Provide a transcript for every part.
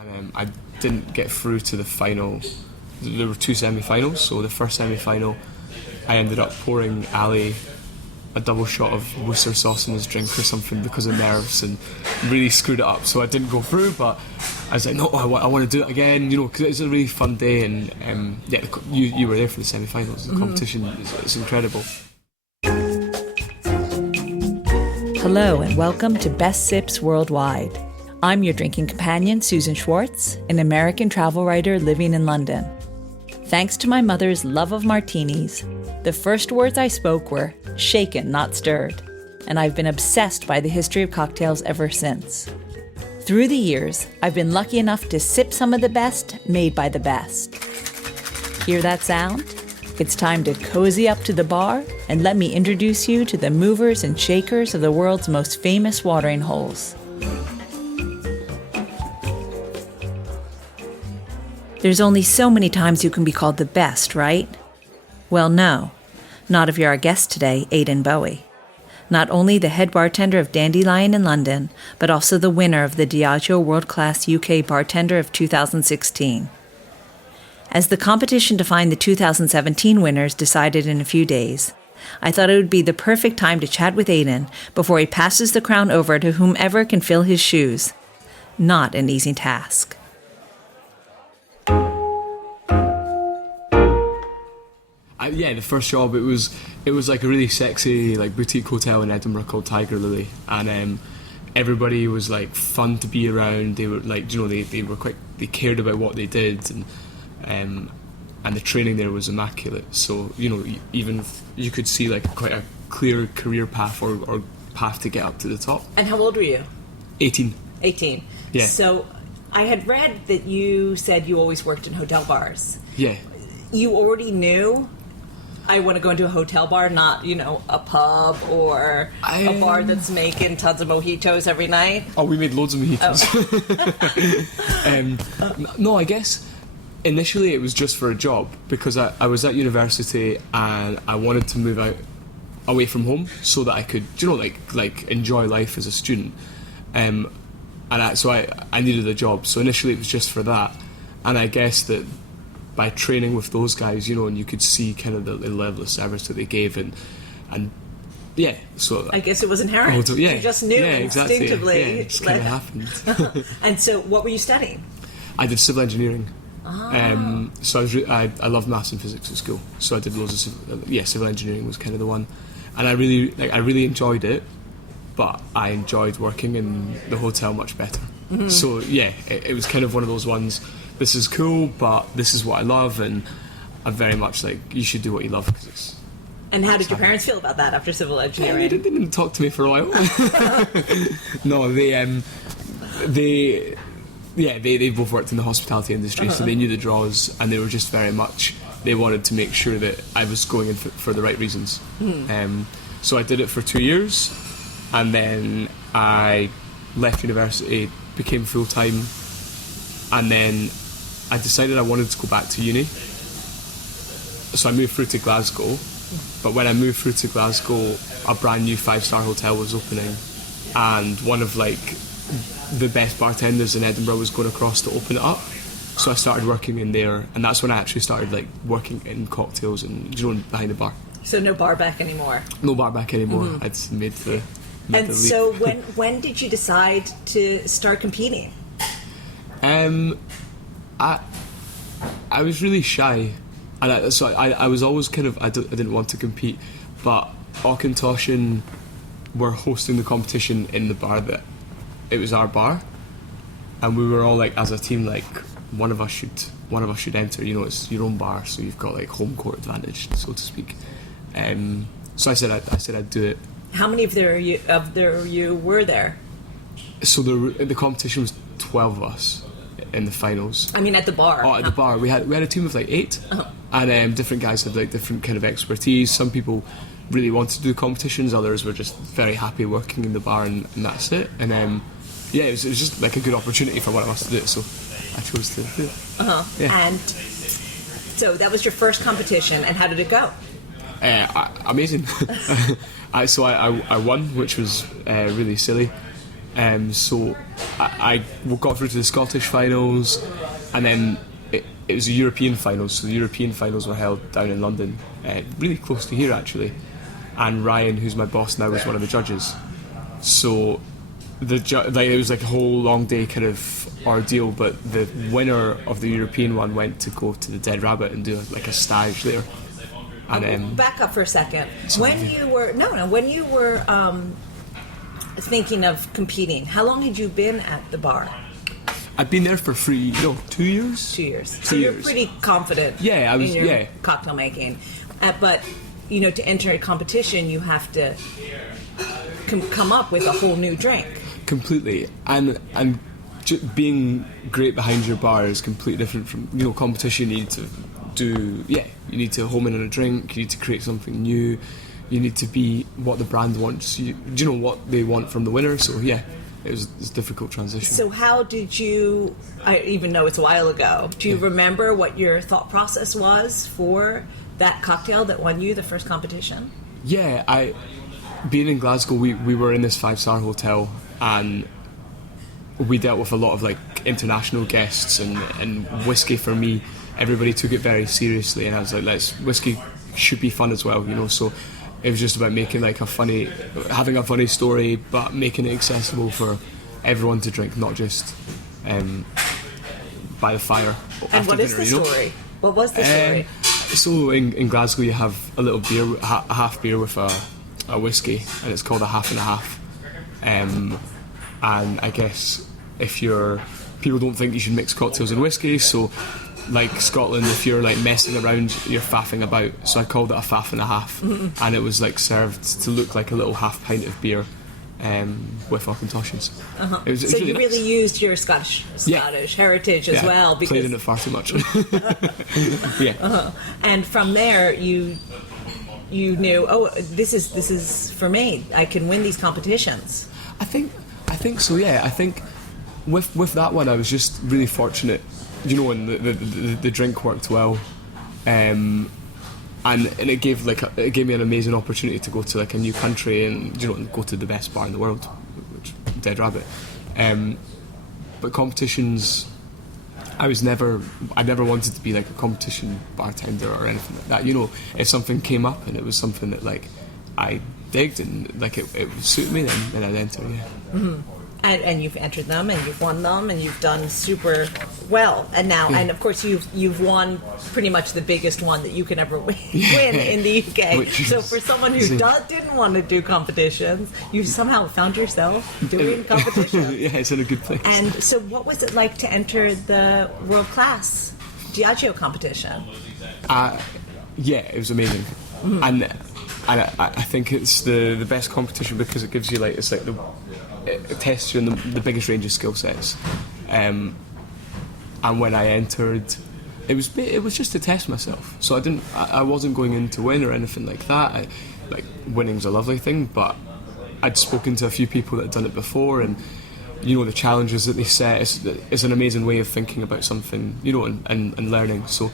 And I didn't get through to the final. There were two semi-finals, so the first semi-final I ended up pouring Ali a double shot of Worcester sauce in his drink or something because of nerves, and really screwed it up, so I didn't go through. But I was like, no, I want to do it again, because it was a really fun day. And you were there for the semi-finals. The competition is incredible. Hello and welcome to Best Sips Worldwide. I'm your drinking companion, Susan Schwartz, an American travel writer living in London. Thanks to my mother's love of martinis, the first words I spoke were shaken, not stirred, and I've been obsessed by the history of cocktails ever since. Through the years, I've been lucky enough to sip some of the best made by the best. Hear that sound? It's time to cozy up to the bar and let me introduce you to the movers and shakers of the world's most famous watering holes. There's only so many times you can be called the best, right? Well, no. Not if you're our guest today, Aidan Bowie. Not only the head bartender of Dandelyan in London, but also the winner of the Diageo World-Class UK Bartender of 2016. As the competition to find the 2017 winners decided in a few days, I thought it would be the perfect time to chat with Aidan before he passes the crown over to whomever can fill his shoes. Not an easy task. The first job, it was like a really sexy boutique hotel in Edinburgh called Tiger Lily, and everybody was fun to be around. They were they cared about what they did, and the training there was immaculate. So even you could see quite a clear career path or path to get up to the top. And how old were you? 18. 18. Yeah. So I had read that you said you always worked in hotel bars. Yeah. You already knew I want to go into a hotel bar, not, a pub or a bar that's making tons of mojitos every night. Oh, we made loads of mojitos. Oh. No, I guess initially it was just for a job, because I was at university and I wanted to move out away from home so that I could, enjoy life as a student. So I needed a job. So initially it was just for that. And I guess that by training with those guys, and you could see kind of the level of service that they gave, and so I guess it was inherent. You just knew instinctively. Yeah, it just kind of happened. And so, what were you studying? I did civil engineering. Oh. So I loved maths and physics at school, so I did loads of civil engineering was kind of the one, and I really enjoyed it, but I enjoyed working in the hotel much better. Mm-hmm. So it was kind of one of those ones. This is cool, but this is what I love, and I'm very much you should do what you love. And how did your parents feel about that after civil engineering? They didn't talk to me for a while. No, they both worked in the hospitality industry, so they knew the draws, and they were just very much, they wanted to make sure that I was going in for the right reasons. So I did it for 2 years, and then I left university, became full-time, and then I decided I wanted to go back to uni. So I moved through to Glasgow, but when I moved through to Glasgow, a brand new 5-star hotel was opening, and one of the best bartenders in Edinburgh was going across to open it up. So I started working in there, and that's when I actually started working in cocktails and behind the bar. So no bar back anymore? No bar back anymore. Mm-hmm. I'd made the leap. So when did you decide to start competing? I was really shy, and I was always I didn't want to compete, but Auchentoshan were hosting the competition in the bar that it was our bar, and we were all as a team one of us should enter. It's your own bar, so you've got home court advantage, so to speak. So I said I'd do it. How many of you were there? So the competition was 12 of us in the finals. I mean, at the bar. Oh, at the bar. We had a team of 8, and different guys had different kind of expertise. Some people really wanted to do competitions, others were just very happy working in the bar, and that's it. And it was just a good opportunity for one of us to do it, so I chose to do it. And so that was your first competition, and how did it go? Amazing. I won, which was really silly. So I got through to the Scottish finals, and then it was the European finals. So the European finals were held down in London, really close to here actually. And Ryan, who's my boss now, was one of the judges. So it was like a whole long day kind of ordeal. But the winner of the European one went to go to the Dead Rabbit and do like a stage there. And back up for a second. Sorry. When you were thinking of competing, how long had you been at the bar? I'd been there for 2 years. 2 years. So 2 you're years. pretty confident. Yeah, I was. In your Yeah, cocktail making, but to enter a competition, you have to come up with a whole new drink. completely. And being great behind your bar is completely different from competition. You need to you need to home in on a drink. You need to create something new. You need to be what the brand wants. What they want from the winner. So yeah, it was a difficult transition. So how did you? I even know it's a while ago. Do you remember what your thought process was for that cocktail that won you the first competition? Yeah, being in Glasgow, we were in this 5-star hotel, and we dealt with a lot of like international guests, and whiskey for me, everybody took it very seriously, and I was like, whiskey should be fun as well, So it was just about making like having a funny story, but making it accessible for everyone to drink, not just by the fire. And what is the story? What was the story? So in Glasgow, you have a little beer, a half beer with a whiskey, and it's called a half and a half. And I guess people don't think you should mix cocktails and whiskey, so like Scotland, if you're like messing around, you're faffing about. So I called it a faff and a half, and it was like served to look like a little half pint of beer with Auchentoshan's. It was So really you nice. really used your Scottish heritage as well. Because played in it far too much. Yeah. And from there, you knew, this is for me. I can win these competitions. I think so. Yeah, I think with that one, I was just really fortunate. And the drink worked well, and it gave me an amazing opportunity to go to like a new country and and go to the best bar in the world, which Dead Rabbit. But competitions, I never wanted to be like a competition bartender or anything like that. If something came up and it was something that like I digged and like it would suit me, then I'd enter. Yeah. Mm-hmm. And you've entered them, and you've won them, and you've done super well. And now, and of course, you've won pretty much the biggest one that you can ever win in the UK. So for someone who didn't want to do competitions, you somehow found yourself doing competitions. Yeah, it's in a good place. And so, what was it like to enter the World Class Diageo competition? Yeah, it was amazing, and I think it's the best competition because it gives you it tests you in the biggest range of skill sets, and when I entered, it was just to test myself. So I wasn't going in to win or anything like that. Winning's a lovely thing, but I'd spoken to a few people that had done it before, and the challenges that they set is an amazing way of thinking about something, and learning. So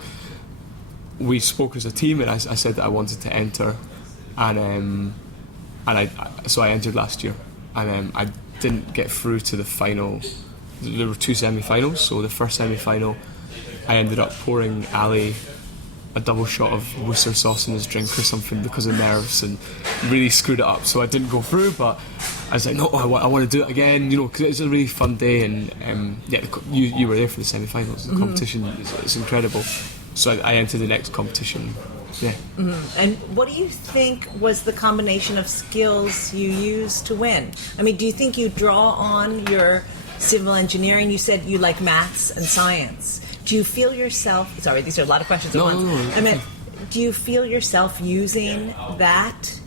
we spoke as a team, and I said that I wanted to enter, and I entered last year, and I didn't get through to the final. There were 2 semi-finals. So the first semi-final, I ended up pouring Ali a double shot of Worcester sauce in his drink or something because of nerves, and really screwed it up. So I didn't go through, but I was like, no, I want to do it again, because it was a really fun day, and you were there for the semi-finals. The competition is incredible. So I entered the next competition. Yeah. Mm-hmm. And what do you think was the combination of skills you used to win? I mean, do you think you draw on your civil engineering? You said you like maths and science. Do you feel yourself... Sorry, these are a lot of questions at once. No. I mean, do you feel yourself using that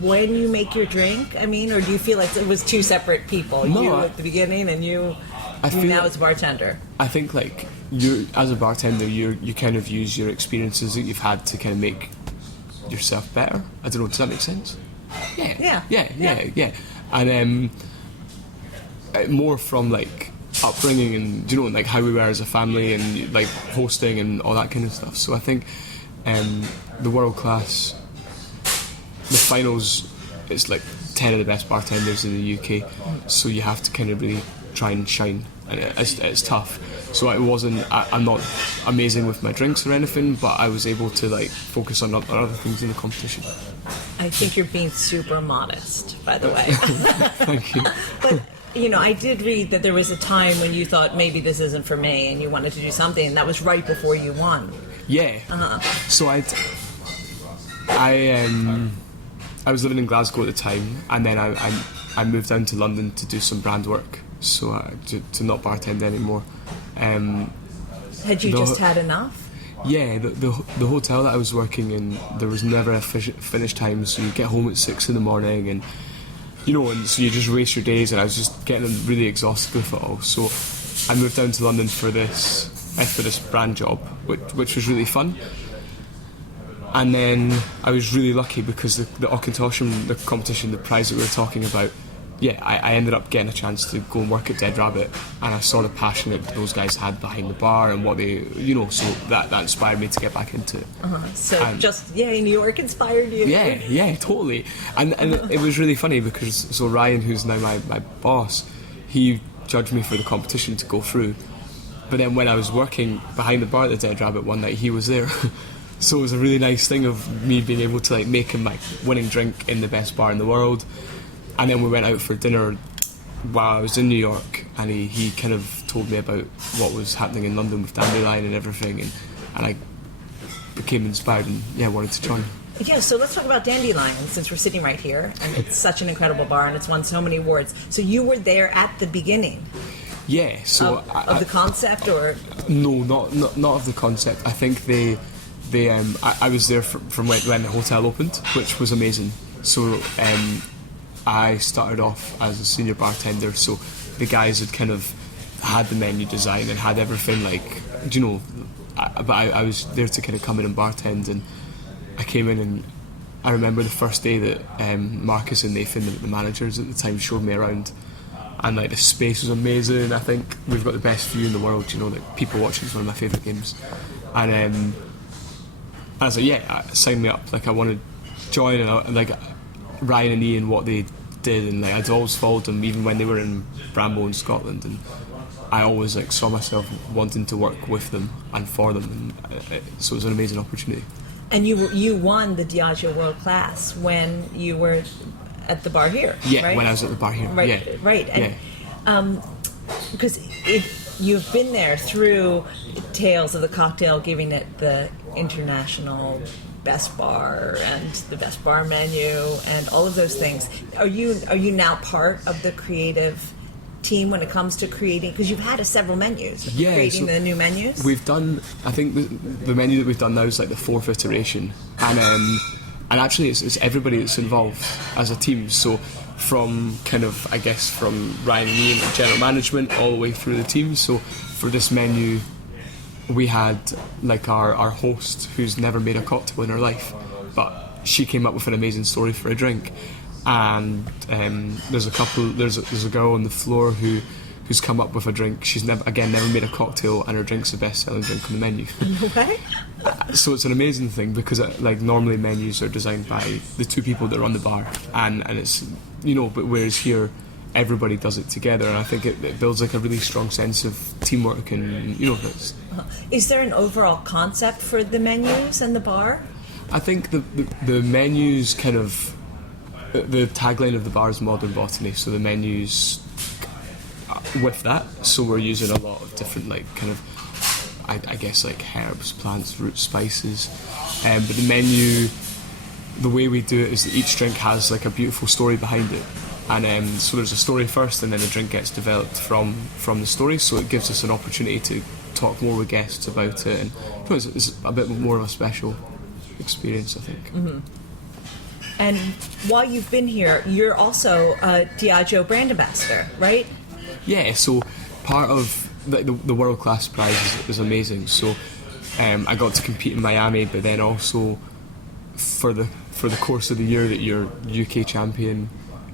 when you make your drink? I mean, or do you feel like it was 2 separate people? No, you at the beginning and you now as a bartender? I think you as a bartender, you kind of use your experiences that you've had to kind of make yourself better. I don't know, does that make sense? Yeah. And more from upbringing and how we were as a family and hosting and all that kind of stuff. So I think the World Class, the finals, it's 10 of the best bartenders in the UK, so you have to kind of really try and shine, and it's tough. So I'm not amazing with my drinks or anything, but I was able to like focus on other things in the competition. I think you're being super modest, by the way. Thank you. But I did read that there was a time when you thought maybe this isn't for me and you wanted to do something, and that was right before you won. Yeah. So I was living in Glasgow at the time, and then I moved down to London to do some brand work, so to not bartend anymore. Had you just had enough? Yeah, the hotel that I was working in, there was never a finish time, so you get home at 6 in the morning, and and so you just waste your days, and I was just getting really exhausted with it all. So I moved down to London for this brand job, which was really fun. And then I was really lucky because the Auchentoshan, the competition, the prize that we were talking about, I ended up getting a chance to go and work at Dead Rabbit, and I saw the passion that those guys had behind the bar and what they, so that inspired me to get back into it. So New York inspired you? Yeah, totally. And it was really funny because, Ryan, who's now my boss, he judged me for the competition to go through. But then when I was working behind the bar at the Dead Rabbit one night, he was there. So it was a really nice thing of me being able to like make him my winning drink in the best bar in the world. And then we went out for dinner while I was in New York, and he kind of told me about what was happening in London with Dandelyan and everything, and I became inspired and wanted to join. Yeah, so let's talk about Dandelyan, since we're sitting right here, and it's such an incredible bar, and it's won so many awards. So you were there at the beginning? Yeah, so of the concept, or no, not of the concept. I think I was there from when the hotel opened, which was amazing. So I started off as a senior bartender, so the guys had kind of had the menu design and had everything but I was there to kind of come in and bartend, and I came in, and I remember the first day that Marcus and Nathan, the managers at the time, showed me around, and like the space was amazing. I think we've got the best view in the world, like people watching is one of my favourite games, and I was like, sign me up, like I want to join, and like Ryan and Ian, what they did, and like I'd always followed them even when they were in Bramble in Scotland, and I always like saw myself wanting to work with them and for them, and so it was an amazing opportunity. And you won the Diageo World Class when you were at the bar here, right? When I was at the bar here, right, and because you've been there through Tales of the Cocktail, giving it the international best bar and the best bar menu and all of those things. Are you now part of the creative team when it comes to creating, because you've had several menus, creating the new menus? We've done, I think the menu that we've done now is like the 4th iteration, and actually it's everybody that's involved as a team, so from kind of, I guess, from Ryan and Ian at general management all the way through the team. So for this menu we had like our host, who's never made a cocktail in her life, but she came up with an amazing story for a drink, and there's a girl on the floor who's come up with a drink. She's never made a cocktail, and her drink's the best selling drink on the menu. Okay. So it's an amazing thing, because like normally menus are designed by the two people that are on the bar, and it's but whereas here everybody does it together, and I think it builds like a really strong sense of teamwork, and it's. Is there an overall concept for the menus and the bar? I think the menus kind of, the tagline of the bar is Modern Botany, so the menus with that, so we're using a lot of different like kind of, I guess like herbs, plants, roots, spices, but the menu, the way we do it is that each drink has like a beautiful story behind it, and so there's a story first, and then the drink gets developed from the story, so it gives us an opportunity to talk more with guests about it, and it's a bit more of a special experience, I think. Mm-hmm. And while you've been here, you're also a Diageo brand ambassador, right? Yeah, so part of the World Class Prize is amazing. So I got to compete in Miami, but then also for the course of the year that you're UK champion,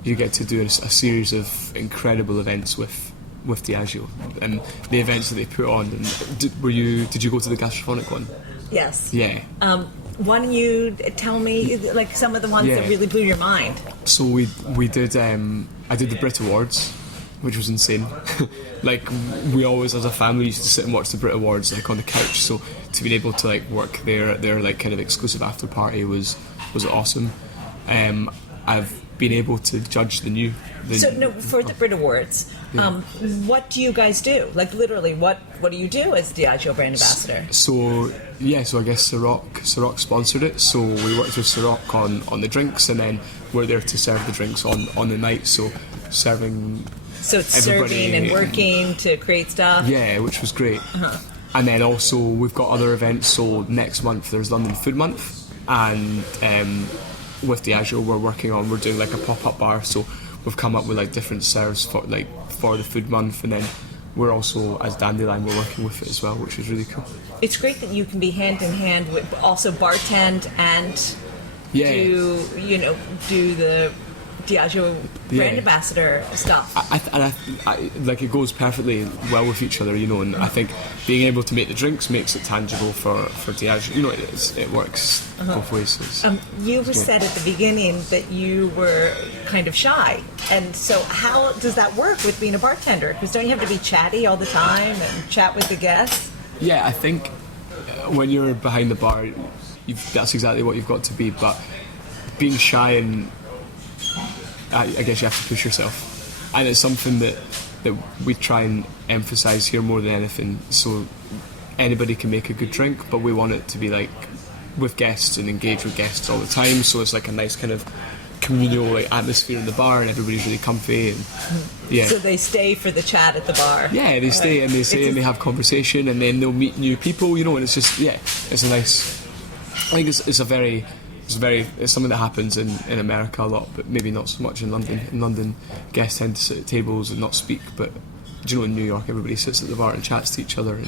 you get to do a series of incredible events with Diageo, and the events that they put on. And did you go to the gastrophonic one? Yes. Yeah. why don't you tell me like some of the ones that really blew your mind? So we did I did the Brit Awards, which was insane. Like, we always as a family used to sit and watch the Brit Awards like on the couch, so to be able to like work their like kind of exclusive after party was awesome. I've been able to judge for the Brit Awards, what do you guys do? Like, literally, what do you do as Diageo brand ambassador? So I guess Ciroc sponsored it, so we worked with Ciroc on the drinks, and then we're there to serve the drinks on the night, so serving. So it's serving and working to create stuff? Yeah, which was great. And then also we've got other events, so next month there's London Food Month, and with Diageo we're doing like a pop-up bar, so we've come up with like different serves for the food month, and then we're also, as Dandelyan, we're working with it as well, which is really cool. It's great that you can be hand in hand with also bartend and do the Diageo brand ambassador stuff. I like, it goes perfectly well with each other, and I think being able to make the drinks makes it tangible for Diageo. It works both ways. You said at the beginning that you were kind of shy, and so how does that work with being a bartender? Because don't you have to be chatty all the time and chat with the guests? Yeah, I think when you're behind the bar, that's exactly what you've got to be. But being shy, and I guess you have to push yourself, and it's something that we try and emphasise here more than anything. So anybody can make a good drink, but we want it to be like with guests and engage with guests all the time. So it's like a nice kind of communal like atmosphere in the bar, and everybody's really comfy. And so they stay for the chat at the bar. Yeah, they stay and they have conversation, and then they'll meet new people. And it's just it's a nice. I think it's something that happens in America a lot, but maybe not so much in London. In London, guests tend to sit at tables and not speak, but in New York, everybody sits at the bar and chats to each other.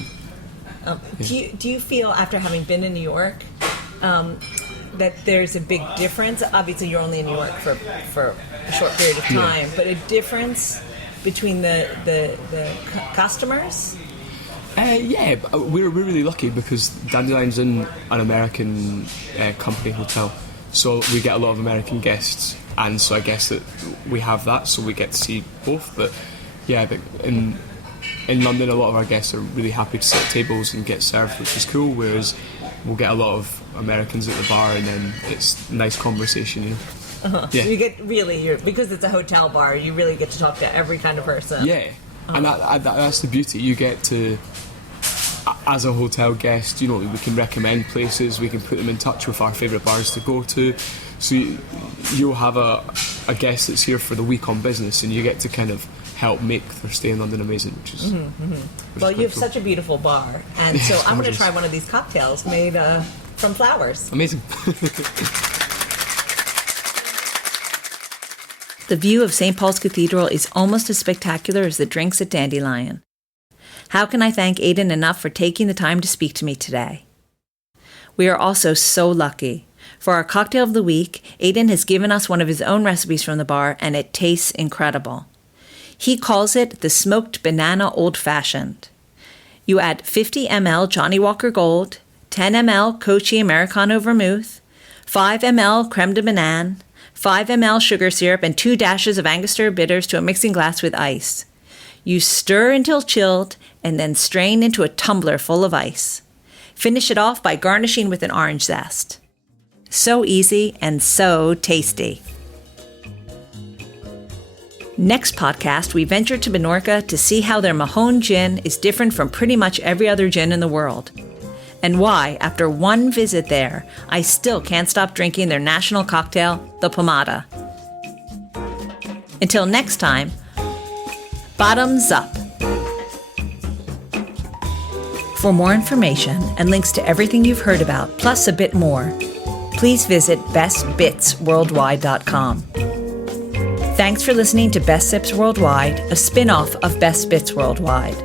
Do you feel, after having been in New York, that there's a big difference? Obviously, you're only in New York for a short period of time, but a difference between the customers? We're really lucky because Dandelyan's in an American company hotel, so we get a lot of American guests, and so I guess that we have that, so we get to see both. But in London, a lot of our guests are really happy to sit at tables and get served, which is cool, whereas we'll get a lot of Americans at the bar, and then it's nice conversation. You get because it's a hotel bar, you really get to talk to every kind of person. And that's the beauty. You get to, as a hotel guest, we can recommend places, we can put them in touch with our favourite bars to go to. So you'll have a guest that's here for the week on business, and you get to kind of help make their stay in London amazing, which is well, you have such a beautiful bar, and so I'm going to try one of these cocktails made from flowers. Amazing. The view of St. Paul's Cathedral is almost as spectacular as the drinks at Dandelyan. How can I thank Aidan enough for taking the time to speak to me today? We are also so lucky. For our cocktail of the week, Aidan has given us one of his own recipes from the bar, and it tastes incredible. He calls it the Smoked Banana Old Fashioned. You add 50 ml Johnny Walker Gold, 10 ml Kochi Americano Vermouth, 5 ml Creme de Banane, 5 ml sugar syrup, and 2 dashes of Angostura bitters to a mixing glass with ice. You stir until chilled, and then strain into a tumbler full of ice. Finish it off by garnishing with an orange zest. So easy and so tasty. Next podcast, we venture to Menorca to see how their Mahone gin is different from pretty much every other gin in the world, and why, after one visit there, I still can't stop drinking their national cocktail, the Pomada. Until next time, bottoms up. For more information and links to everything you've heard about, plus a bit more, please visit bestbitsworldwide.com. Thanks for listening to Best Sips Worldwide, a spin-off of Best Bits Worldwide.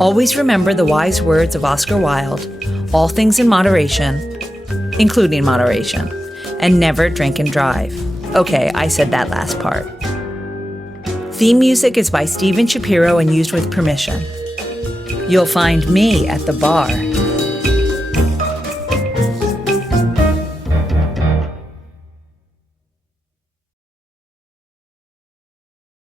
Always remember the wise words of Oscar Wilde: all things in moderation, including moderation, and never drink and drive. Okay, I said that last part. Theme music is by Steven Shapiro and used with permission. You'll find me at the bar